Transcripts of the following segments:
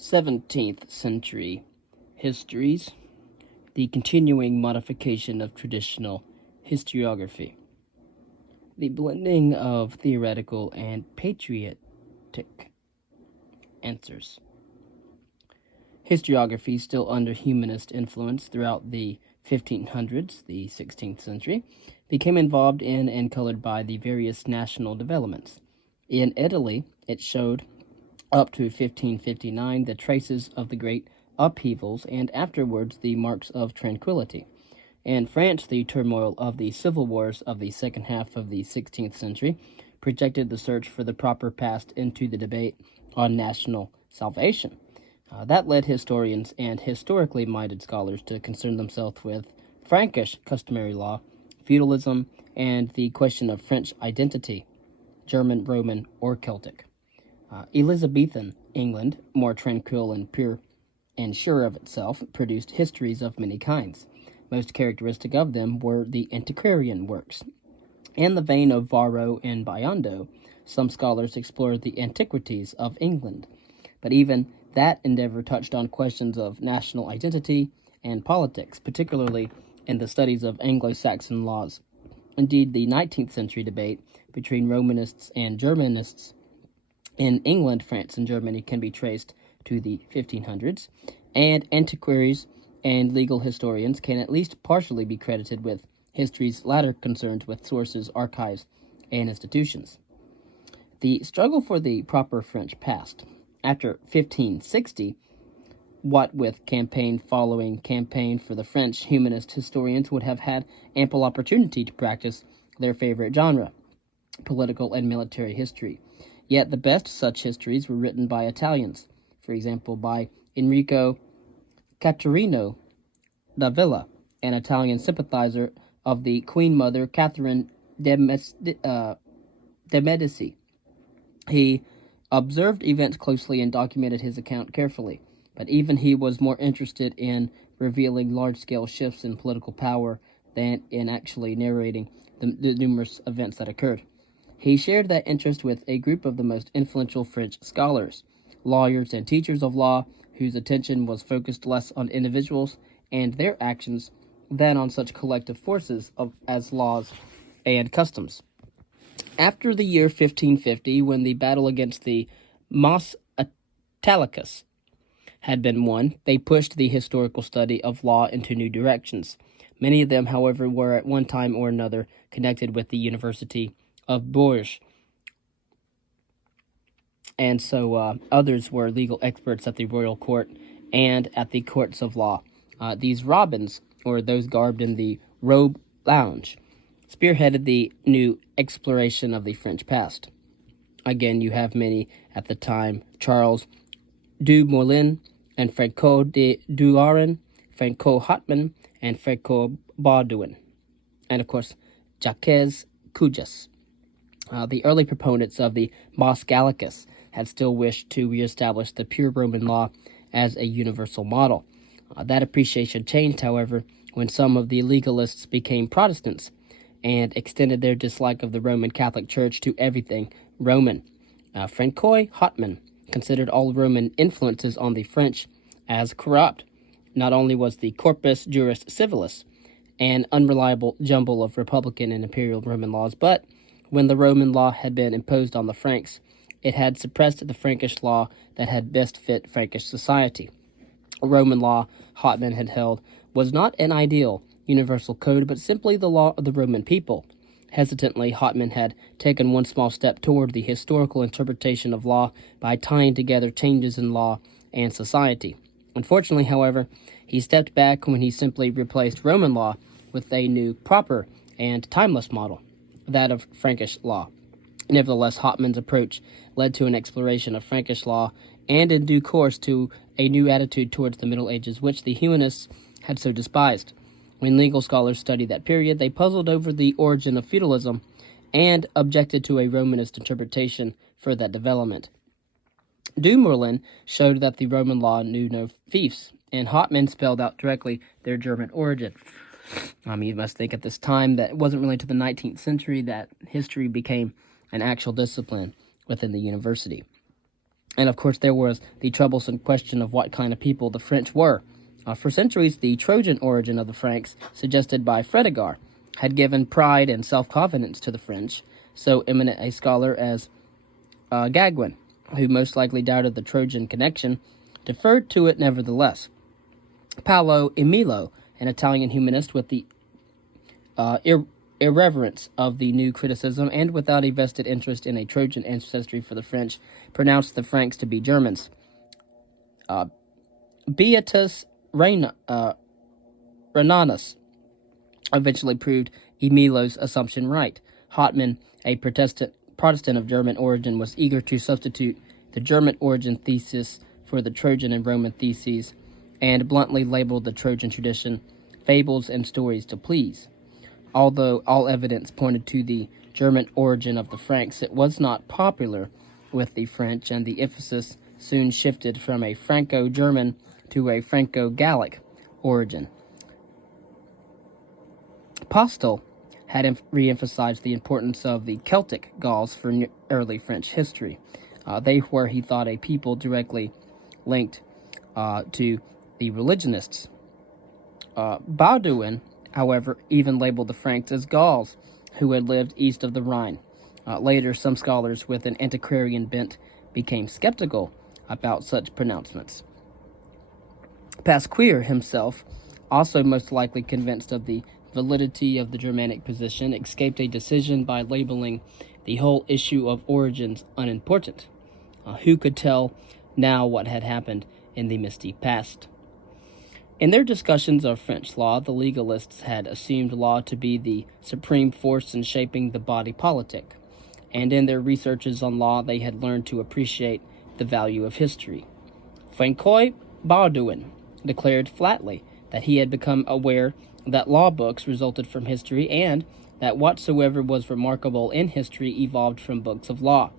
17th century histories, the continuing modification of traditional historiography, the blending of theoretical and patriotic answers. Historiography, still under humanist influence throughout the 1500s, the 16th century, became involved in and colored by the various national developments. In Italy, it showed up to 1559 the traces of the great upheavals and afterwards the marks of tranquility. In France, the turmoil of the civil wars of the second half of the 16th century projected the search for the proper past into the debate on national salvation. That led historians and historically minded scholars to concern themselves with Frankish customary law, feudalism, and the question of French identity, German, Roman, or Celtic. Elizabethan England, more tranquil and pure and sure of itself, produced histories of many kinds. Most characteristic of them were the antiquarian works. In the vein of Varro and Biondo, some scholars explored the antiquities of England, but even that endeavor touched on questions of national identity and politics, particularly in the studies of Anglo-Saxon laws. Indeed, the 19th century debate between Romanists and Germanists in England, France, and Germany can be traced to the 1500s, and antiquaries and legal historians can at least partially be credited with history's latter concerns with sources, archives, and institutions. The struggle for the proper French past. After 1560, what with campaign following campaign for the French, humanist historians would have had ample opportunity to practice their favorite genre, political and military history. Yet the best such histories were written by Italians, for example, by Enrico Caterino da Villa, an Italian sympathizer of the Queen Mother Catherine de Medici. He observed events closely and documented his account carefully, but even he was more interested in revealing large-scale shifts in political power than in actually narrating the numerous events that occurred. He shared that interest with a group of the most influential French scholars, lawyers and teachers of law, whose attention was focused less on individuals and their actions than on such collective forces as laws and customs. After the year 1550, when the battle against the Mos Italicus had been won, they pushed the historical study of law into new directions. Many of them, however, were at one time or another connected with the University of Bourges, and so others were legal experts at the royal court and at the courts of law. These rabbins, or those garbed in the robe lounge, spearheaded the new exploration of the French past. Again, you have many at the time: Charles du Moulin and Francois de Douarin, Francois Hotman, and Francois Baudouin, and of course Jacques Cujas. The early proponents of the Mos Gallicus had still wished to reestablish the pure Roman law as a universal model. That appreciation changed, however, when some of the legalists became Protestants and extended their dislike of the Roman Catholic Church to everything Roman. Francois Hotman considered all Roman influences on the French as corrupt. Not only was the Corpus Juris Civilis an unreliable jumble of republican and imperial Roman laws, but when the Roman law had been imposed on the Franks, it had suppressed the Frankish law that had best fit Frankish society. Roman law, Hotman had held, was not an ideal universal code, but simply the law of the Roman people. Hesitantly, Hotman had taken one small step toward the historical interpretation of law by tying together changes in law and society. Unfortunately, however, he stepped back when he simply replaced Roman law with a new, proper, and timeless model, that of Frankish law. Nevertheless, Hotman's approach led to an exploration of Frankish law and, in due course, to a new attitude towards the Middle Ages, which the humanists had so despised. When legal scholars studied that period, they puzzled over the origin of feudalism and objected to a Romanist interpretation for that development. Du Moulin showed that the Roman law knew no fiefs, and Hotman spelled out directly their German origin. You must think at this time that it wasn't really until the 19th century that history became an actual discipline within the university. And of course, there was the troublesome question of what kind of people the French were. For centuries, the Trojan origin of the Franks, suggested by Fredegar, had given pride and self-confidence to the French. So eminent a scholar as Gagwin, who most likely doubted the Trojan connection, deferred to it nevertheless. Paolo Emilio, an Italian humanist with the irreverence of the new criticism and without a vested interest in a Trojan ancestry for the French, pronounced the Franks to be Germans. Beatus Renanus eventually proved Emilio's assumption right. Hotman, a Protestant of German origin, was eager to substitute the German origin thesis for the Trojan and Roman theses, and bluntly labeled the Trojan tradition fables and stories to please. Although all evidence pointed to the German origin of the Franks, it was not popular with the French, and the emphasis soon shifted from a Franco-German to a Franco-Gallic origin. Postel had re-emphasized the importance of the Celtic Gauls for early French history. They were, he thought, a people directly linked to the religionists. Baudouin, however, even labeled the Franks as Gauls, who had lived east of the Rhine. Later, some scholars with an antiquarian bent became skeptical about such pronouncements. Pasquier himself, also most likely convinced of the validity of the Germanic position, escaped a decision by labeling the whole issue of origins unimportant. Who could tell now what had happened in the misty past? In their discussions of French law, the legalists had assumed law to be the supreme force in shaping the body politic, and in their researches on law, they had learned to appreciate the value of history. Francois Baudouin declared flatly that he had become aware that law books resulted from history, and that whatsoever was remarkable in history evolved from books of law.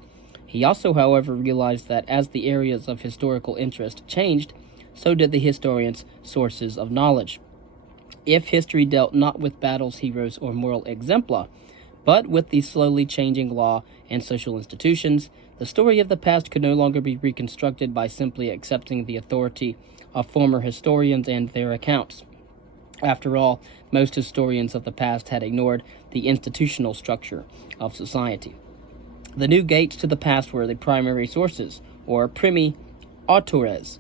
He also, however, realized that as the areas of historical interest changed, so did the historian's sources of knowledge. If history dealt not with battles, heroes, or moral exempla, but with the slowly changing law and social institutions, the story of the past could no longer be reconstructed by simply accepting the authority of former historians and their accounts. After all, most historians of the past had ignored the institutional structure of society. The new gates to the past were the primary sources, or primi autores,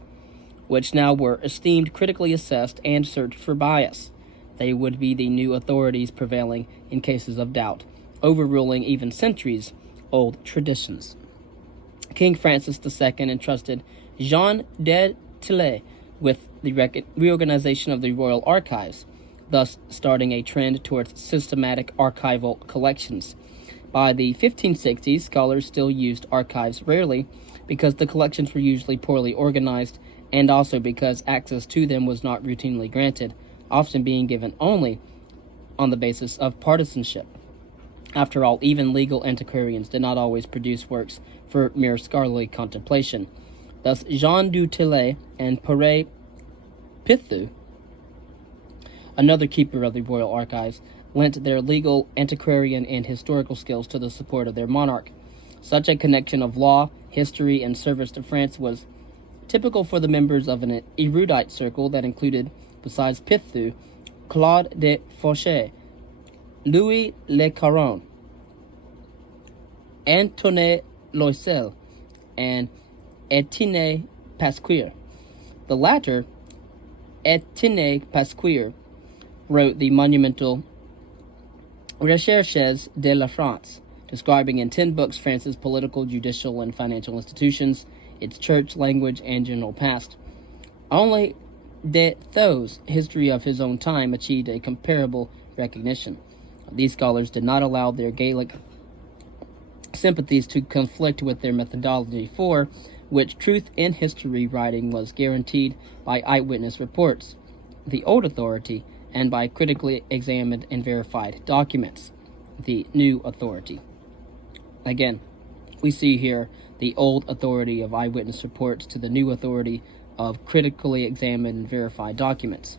which now were esteemed, critically assessed, and searched for bias. They would be the new authorities prevailing in cases of doubt, overruling even centuries-old traditions. King Francis II entrusted Jean de Tillet with the reorganization of the royal archives, thus starting a trend towards systematic archival collections. By the 1560s, scholars still used archives rarely because the collections were usually poorly organized, and also because access to them was not routinely granted, often being given only on the basis of partisanship. After all, even legal antiquarians did not always produce works for mere scholarly contemplation. Thus, Jean du Tillet and Pere Pithu, another keeper of the royal archives, lent their legal, antiquarian, and historical skills to the support of their monarch. Such a connection of law, history, and service to France was typical for the members of an erudite circle that included, besides Pithu, Claude de Fauchet, Louis Le Caron, Antoine Loisel, and Etienne Pasquier. The latter, Etienne Pasquier, wrote the monumental Recherches de la France, describing in 10 books France's political, judicial, and financial institutions, its church, language, and general past. Only de Thou's history of his own time achieved a comparable recognition. These scholars did not allow their Gaelic sympathies to conflict with their methodology, for which truth in history writing was guaranteed by eyewitness reports, the old authority, and by critically examined and verified documents, the new authority. Again, we see here the old authority of eyewitness reports to the new authority of critically examined and verified documents.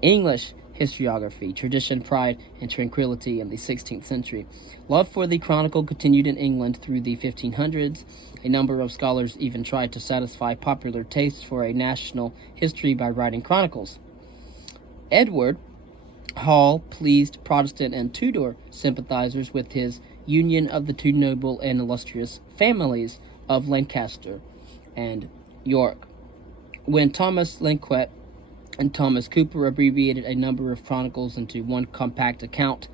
English historiography, tradition, pride, and tranquility in the 16th century. Love for the chronicle continued in England through the 1500s. A number of scholars even tried to satisfy popular tastes for a national history by writing chronicles. Edward Hall pleased Protestant and Tudor sympathizers with his union of the two noble and illustrious families of Lancaster and York. When Thomas Lanquet and Thomas Cooper abbreviated a number of chronicles into one compact account,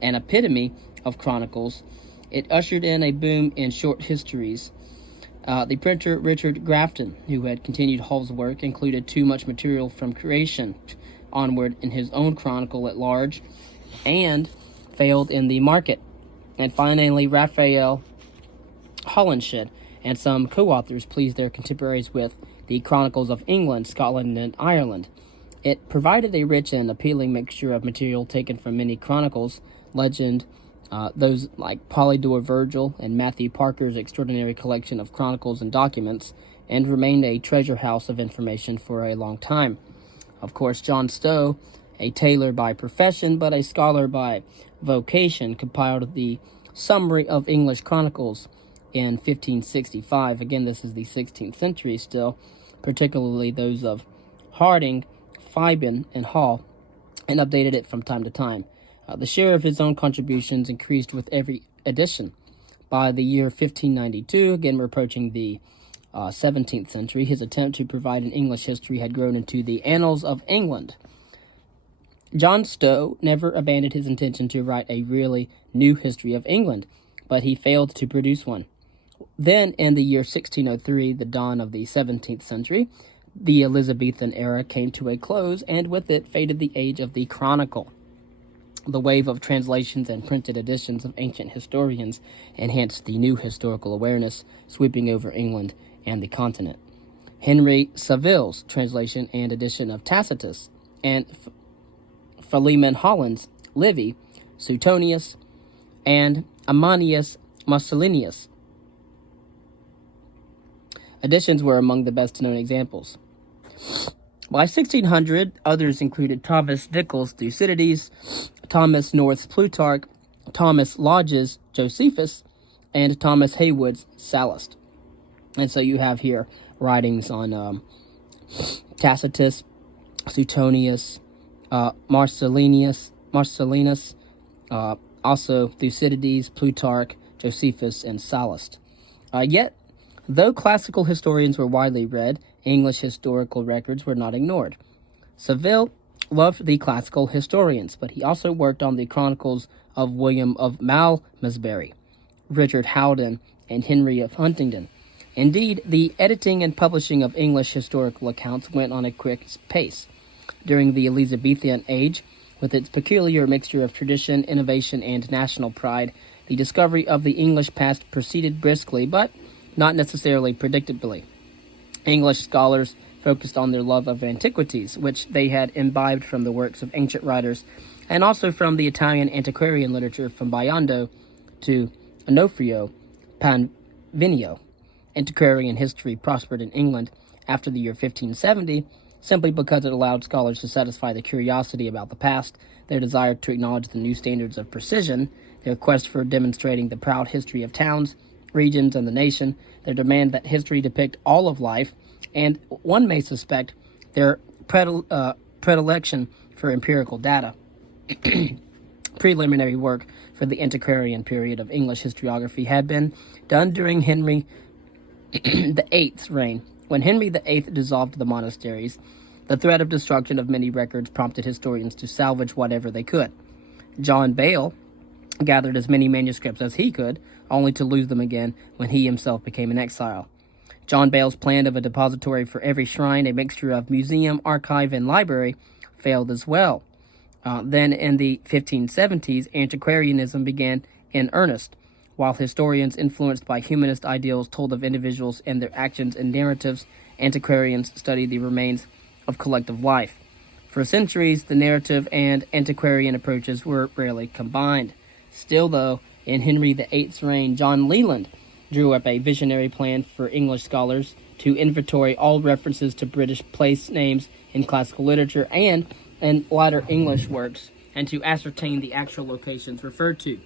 an epitome of chronicles, it ushered in a boom in short histories. The printer Richard Grafton, who had continued Hall's work, included too much material from creation onward in his own chronicle at large, and failed in the market. And finally, Raphael Holinshed and some co-authors pleased their contemporaries with the Chronicles of England, Scotland, and Ireland. It provided a rich and appealing mixture of material taken from many chronicles, legend, those like Polydore Virgil and Matthew Parker's extraordinary collection of chronicles and documents, and remained a treasure house of information for a long time. Of course, John Stowe, a tailor by profession but a scholar by vocation, compiled the Summary of English Chronicles in 1565. Again, this is the 16th century still, particularly those of Harding, Fiben, and Hall, and updated it from time to time. The share of his own contributions increased with every edition. By the year 1592, again we're approaching the 17th century, his attempt to provide an English history had grown into the Annals of England. John Stowe never abandoned his intention to write a really new history of England, but he failed to produce one. Then, in the year 1603, the dawn of the 17th century, the Elizabethan era came to a close, and with it faded the age of the Chronicle. The wave of translations and printed editions of ancient historians enhanced the new historical awareness sweeping over England and the continent. Henry Saville's translation and edition of Tacitus, and Philemon Holland's Livy, Suetonius, and Ammianus Marcellinus editions were among the best-known examples. By 1600, others included Thomas Nichol's Thucydides, Thomas North's Plutarch, Thomas Lodge's Josephus, and Thomas Haywood's Sallust. And so you have here writings on Tacitus, Suetonius, Marcellinus, also Thucydides, Plutarch, Josephus, and Sallust. Yet, though classical historians were widely read, English historical records were not ignored. Saville loved the classical historians, but he also worked on the chronicles of William of Malmesbury, Richard Howden, and Henry of Huntingdon. Indeed, the editing and publishing of English historical accounts went on a quick pace. During the Elizabethan age, with its peculiar mixture of tradition, innovation, and national pride, the discovery of the English past proceeded briskly, but not necessarily predictably. English scholars focused on their love of antiquities, which they had imbibed from the works of ancient writers, and also from the Italian antiquarian literature from Biondo to Onofrio Panvinio. Antiquarian history prospered in England after the year 1570, simply because it allowed scholars to satisfy the curiosity about the past, their desire to acknowledge the new standards of precision, their quest for demonstrating the proud history of towns, regions, and the nation, their demand that history depict all of life, and one may suspect their predilection for empirical data. Preliminary work for the antiquarian period of English historiography had been done during Henry VIII's reign. When Henry VIII dissolved the monasteries, the threat of destruction of many records prompted historians to salvage whatever they could. John Bale gathered as many manuscripts as he could, only to lose them again when he himself became an exile. John Bale's plan of a depository for every shrine, a mixture of museum, archive, and library, failed as well. Then in the 1570s, antiquarianism began in earnest. While historians influenced by humanist ideals told of individuals and their actions and narratives, antiquarians studied the remains of collective life. For centuries, the narrative and antiquarian approaches were rarely combined. Still, though, in Henry VIII's reign, John Leland drew up a visionary plan for English scholars to inventory all references to British place names in classical literature and and later English works, and to ascertain the actual locations referred to.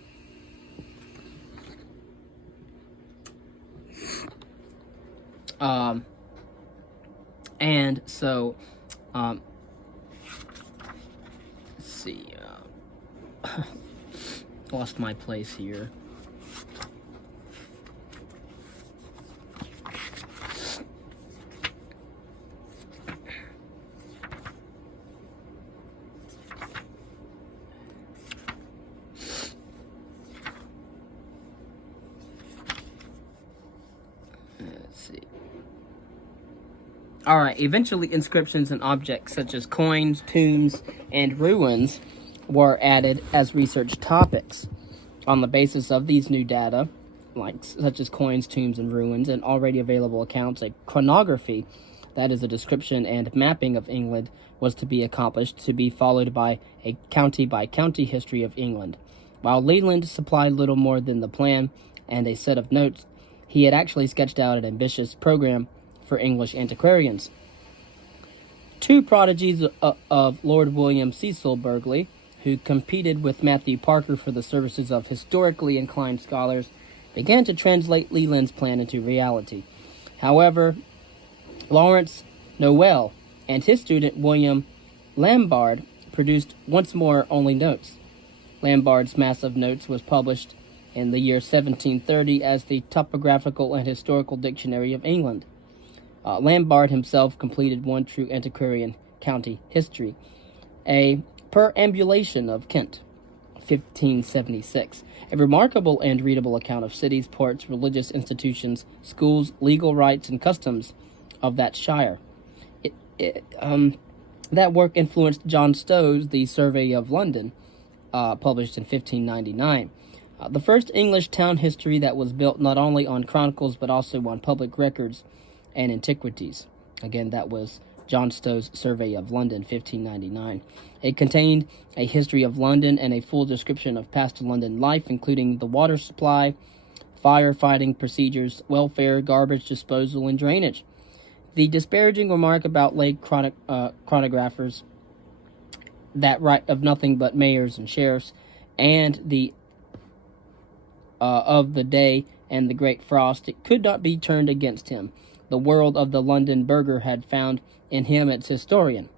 And so, let's see, lost my place here. Alright, eventually inscriptions and objects such as coins, tombs, and ruins were added as research topics. On the basis of these new data, such as coins, tombs, and ruins, and already available accounts, a chronography, that is a description and mapping of England, was to be accomplished, to be followed by a county-by-county history of England. While Leland supplied little more than the plan and a set of notes, he had actually sketched out an ambitious program for English antiquarians. Two prodigies of Lord William Cecil Burghley, who competed with Matthew Parker for the services of historically inclined scholars, began to translate Leland's plan into reality. However, Lawrence Noel and his student William Lambarde produced once more only notes. Lambarde's mass of notes was published in the year 1730 as the Topographical and Historical Dictionary of England. Lambarde himself completed one true antiquarian county history, a Perambulation of Kent, 1576, a remarkable and readable account of cities, ports, religious institutions, schools, legal rights, and customs of that shire. That work influenced John Stow's The Survey of London, published in 1599. The first English town history that was built not only on chronicles but also on public records and antiquities. Again, that was John Stow's Survey of London, 1599. It contained a history of London and a full description of past London life, including the water supply, firefighting procedures, welfare, garbage disposal, and drainage. The disparaging remark about late chronographers that write of nothing but mayors and sheriffs, and the of the day and the great frost, it could not be turned against him. The world of the London burgher had found in him its historian.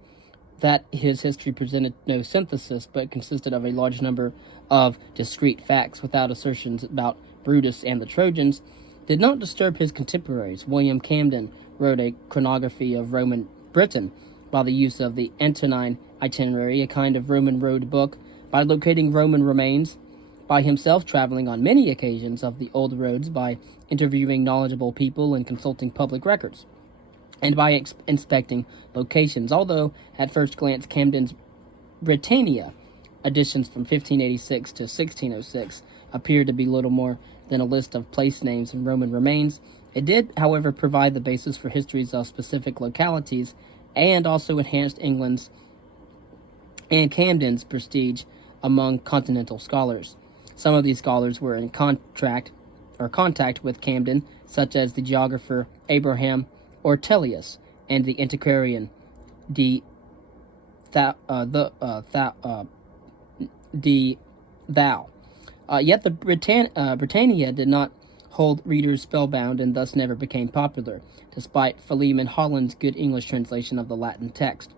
That his history presented no synthesis, but consisted of a large number of discrete facts without assertions about Brutus and the Trojans, did not disturb his contemporaries. William Camden wrote a chronography of Roman Britain by the use of the Antonine Itinerary, a kind of Roman road book, by locating Roman remains, by himself traveling on many occasions of the old roads, by interviewing knowledgeable people and consulting public records, and by inspecting locations. Although, at first glance, Camden's Britannia, editions from 1586 to 1606, appeared to be little more than a list of place names and Roman remains, it did, however, provide the basis for histories of specific localities, and also enhanced England's and Camden's prestige among continental scholars. Some of these scholars were in contact with Camden, such as the geographer Abraham Ortelius and the antiquarian de Thou. Yet the Britannia did not hold readers spellbound and thus never became popular, despite Philemon Holland's good English translation of the Latin text.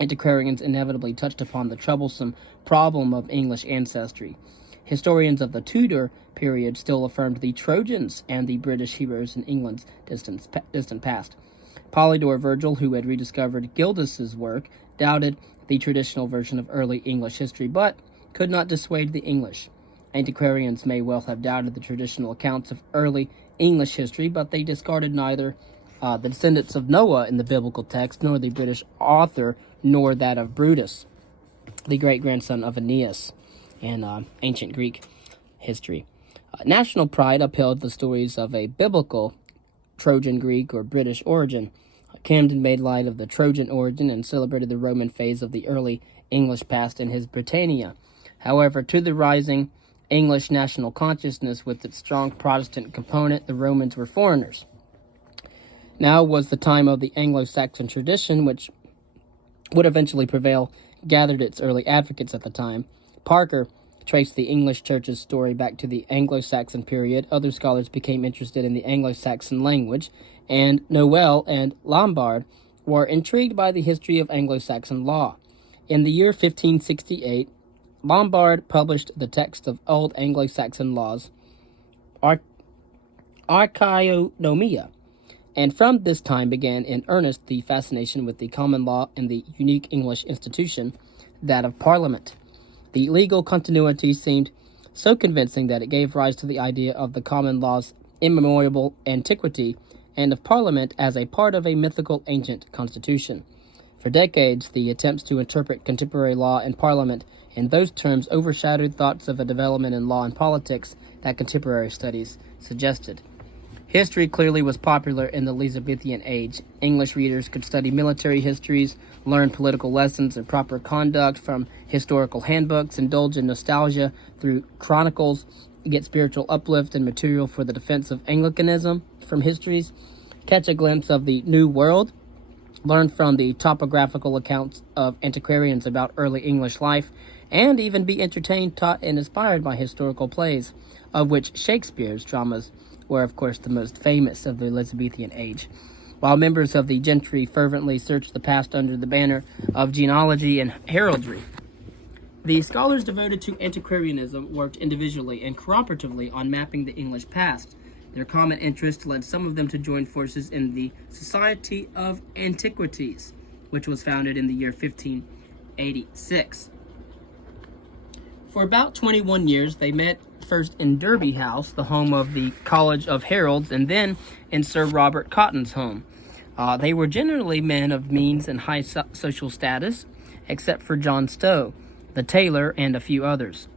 Antiquarians inevitably touched upon the troublesome problem of English ancestry. Historians of the Tudor period still affirmed the Trojans and the British heroes in England's distant past. Polydore Virgil, who had rediscovered Gildas's work, doubted the traditional version of early English history, but could not dissuade the English. Antiquarians may well have doubted the traditional accounts of early English history, but they discarded neither the descendants of Noah in the biblical text, nor the British author, nor that of Brutus, the great-grandson of Aeneas in ancient Greek history. National pride upheld the stories of a biblical Trojan, Greek, or British origin. Camden made light of the Trojan origin and celebrated the Roman phase of the early English past in his Britannia. However, to the rising English national consciousness with its strong Protestant component, the Romans were foreigners. Now was the time of the Anglo-Saxon tradition, which would eventually prevail gathered its early advocates at the time. Parker traced the English church's story back to the Anglo-Saxon period. Other scholars became interested in the Anglo-Saxon language, and Noel and Lombard were intrigued by the history of Anglo-Saxon law. In the year 1568, Lombard published the text of old Anglo-Saxon laws, Archaeonomia, and from this time began in earnest the fascination with the common law and the unique English institution, that of Parliament. The legal continuity seemed so convincing that it gave rise to the idea of the common law's immemorial antiquity and of Parliament as a part of a mythical ancient constitution. For decades, the attempts to interpret contemporary law and Parliament in those terms overshadowed thoughts of a development in law and politics that contemporary studies suggested. History clearly was popular in the Elizabethan age. English readers could study military histories, learn political lessons and proper conduct from historical handbooks, indulge in nostalgia through chronicles, get spiritual uplift and material for the defense of Anglicanism from histories, catch a glimpse of the New World, learn from the topographical accounts of antiquarians about early English life, and even be entertained, taught, and inspired by historical plays, of which Shakespeare's dramas were, of course, the most famous of the Elizabethan age. While members of the gentry fervently searched the past under the banner of genealogy and heraldry, the scholars devoted to antiquarianism worked individually and cooperatively on mapping the English past. Their common interest led some of them to join forces in the Society of Antiquities, which was founded in the year 1586. For about 21 years, they met first in Derby House, the home of the College of Heralds, and then in Sir Robert Cotton's home. They were generally men of means and high social status, except for John Stowe, the tailor, and a few others.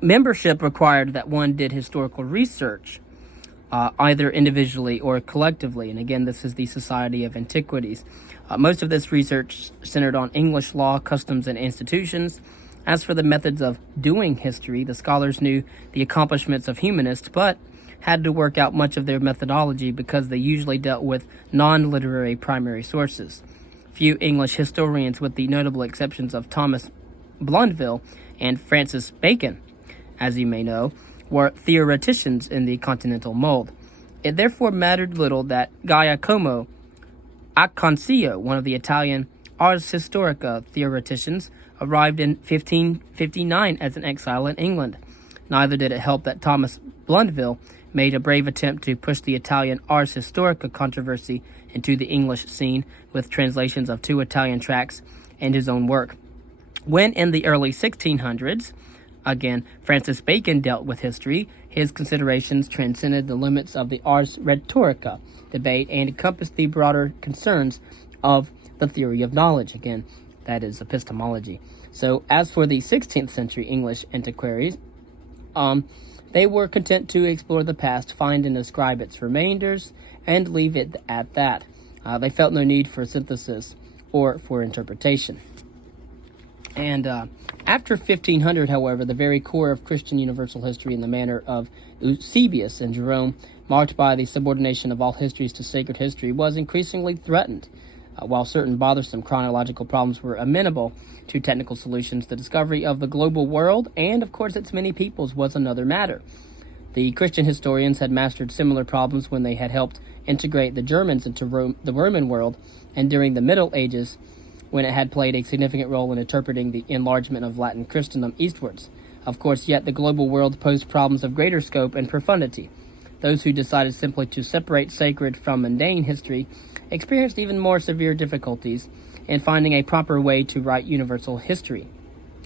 Membership required that one did historical research, either individually or collectively, and again, this is the Society of Antiquities. Most of this research centered on English law, customs, and institutions. As for the methods of doing history, the scholars knew the accomplishments of humanists, but had to work out much of their methodology because they usually dealt with non-literary primary sources. Few English historians, with the notable exceptions of Thomas Blundell and Francis Bacon, as you may know, were theoreticians in the continental mold. It therefore mattered little that Giacomo Acconcio, one of the Italian Ars Historica theoreticians, arrived in 1559 as an exile in England. Neither did it help that Thomas Blundell made a brave attempt to push the Italian Ars Historica controversy into the English scene with translations of 2 Italian tracts and his own work. When in the early 1600s, again, Francis Bacon dealt with history, his considerations transcended the limits of the Ars Rhetorica debate and encompassed the broader concerns of the theory of knowledge. Again, that is epistemology. So as for the 16th century English antiquaries, they were content to explore the past, find and ascribe its remainders, and leave it at that. They felt no need for synthesis or for interpretation. And after 1500, however, the very core of Christian universal history in the manner of Eusebius and Jerome, marked by the subordination of all histories to sacred history, was increasingly threatened. While certain bothersome chronological problems were amenable to technical solutions, the discovery of the global world and, of course, its many peoples was another matter. The Christian historians had mastered similar problems when they had helped integrate the Germans into the Roman world, and during the Middle Ages, when it had played a significant role in interpreting the enlargement of Latin Christendom eastwards. Of course, yet the global world posed problems of greater scope and profundity. Those who decided simply to separate sacred from mundane history experienced even more severe difficulties in finding a proper way to write universal history.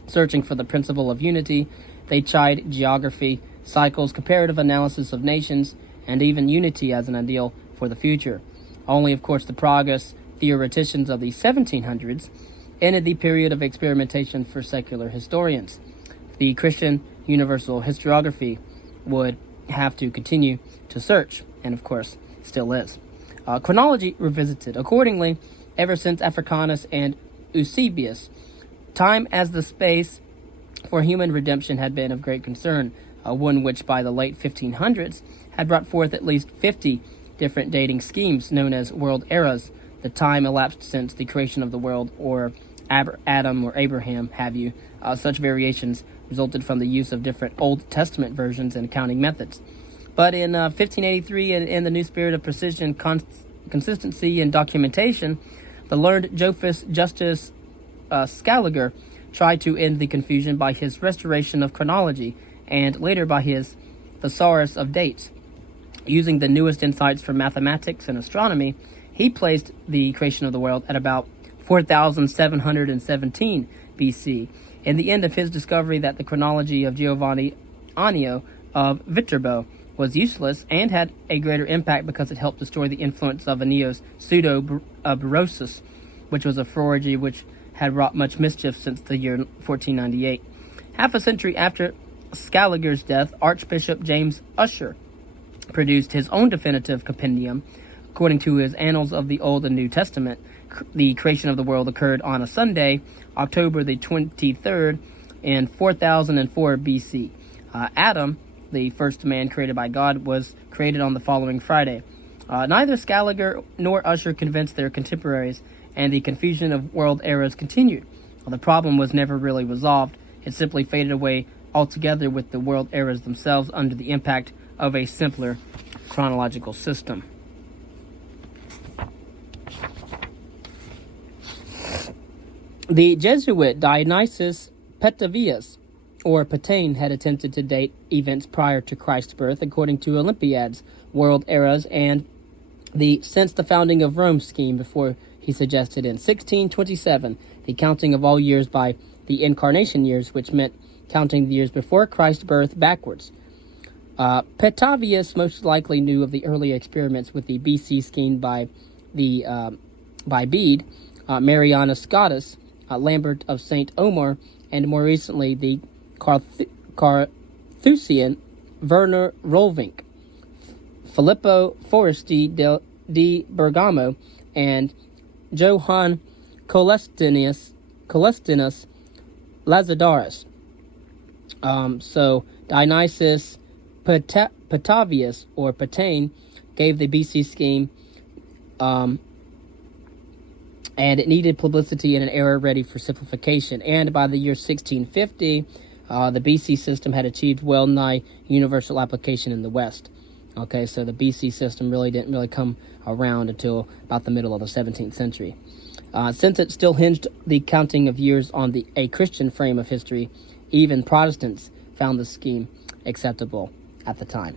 Searching for the principle of unity, they tried geography, cycles, comparative analysis of nations, and even unity as an ideal for the future. Only, of course, the progress theoreticians of the 1700s ended the period of experimentation for secular historians. The Christian universal historiography would have to continue to search, and of course, still is. Chronology revisited. Accordingly, ever since Africanus and Eusebius, time as the space for human redemption had been of great concern, one which by the late 1500s had brought forth at least 50 different dating schemes known as world eras, the time elapsed since the creation of the world, or Adam or Abraham, have you. Such variations resulted from the use of different Old Testament versions and counting methods. But in 1583, in the new spirit of precision, consistency, and documentation, the learned Justus Scaliger tried to end the confusion by his restoration of chronology, and later by his thesaurus of dates. Using the newest insights from mathematics and astronomy, he placed the creation of the world at about 4,717 BC. In the end of his discovery that the chronology of Giovanni Anio of Viterbo was useless and had a greater impact because it helped destroy the influence of Anio's pseudo-Berosus, which was a forgery which had wrought much mischief since the year 1498. Half a century after Scaliger's death, Archbishop James Ussher produced his own definitive compendium. According to his Annals of the Old and New Testament, the creation of the world occurred on a Sunday, October the 23rd, in 4004 BC. Adam, the first man created by God, was created on the following Friday. Neither Scaliger nor Ussher convinced their contemporaries, and the confusion of world eras continued. The problem was never really resolved. It simply faded away altogether with the world eras themselves under the impact of a simpler chronological system. The Jesuit Dionysius Petavius, or Patain, had attempted to date events prior to Christ's birth according to Olympiad's world eras and since the founding of Rome scheme before he suggested in 1627 the counting of all years by the incarnation years, which meant counting the years before Christ's birth backwards. Petavius most likely knew of the early experiments with the BC scheme by Bede, Marianus Scotus, Lambert of St. Omer, and more recently the Carthusian Werner Rolvink, Filippo Foresti di Bergamo, and Johann Coelestinus Lazarus. So Dionysius Petavius, or Patain, gave the BC scheme, and it needed publicity in an era ready for simplification. And by the year 1650, the BC system had achieved well-nigh universal application in the West. Okay, so the BC system didn't really come around until about the middle of the 17th century. Since it still hinged the counting of years on a Christian frame of history, even Protestants found the scheme acceptable at the time.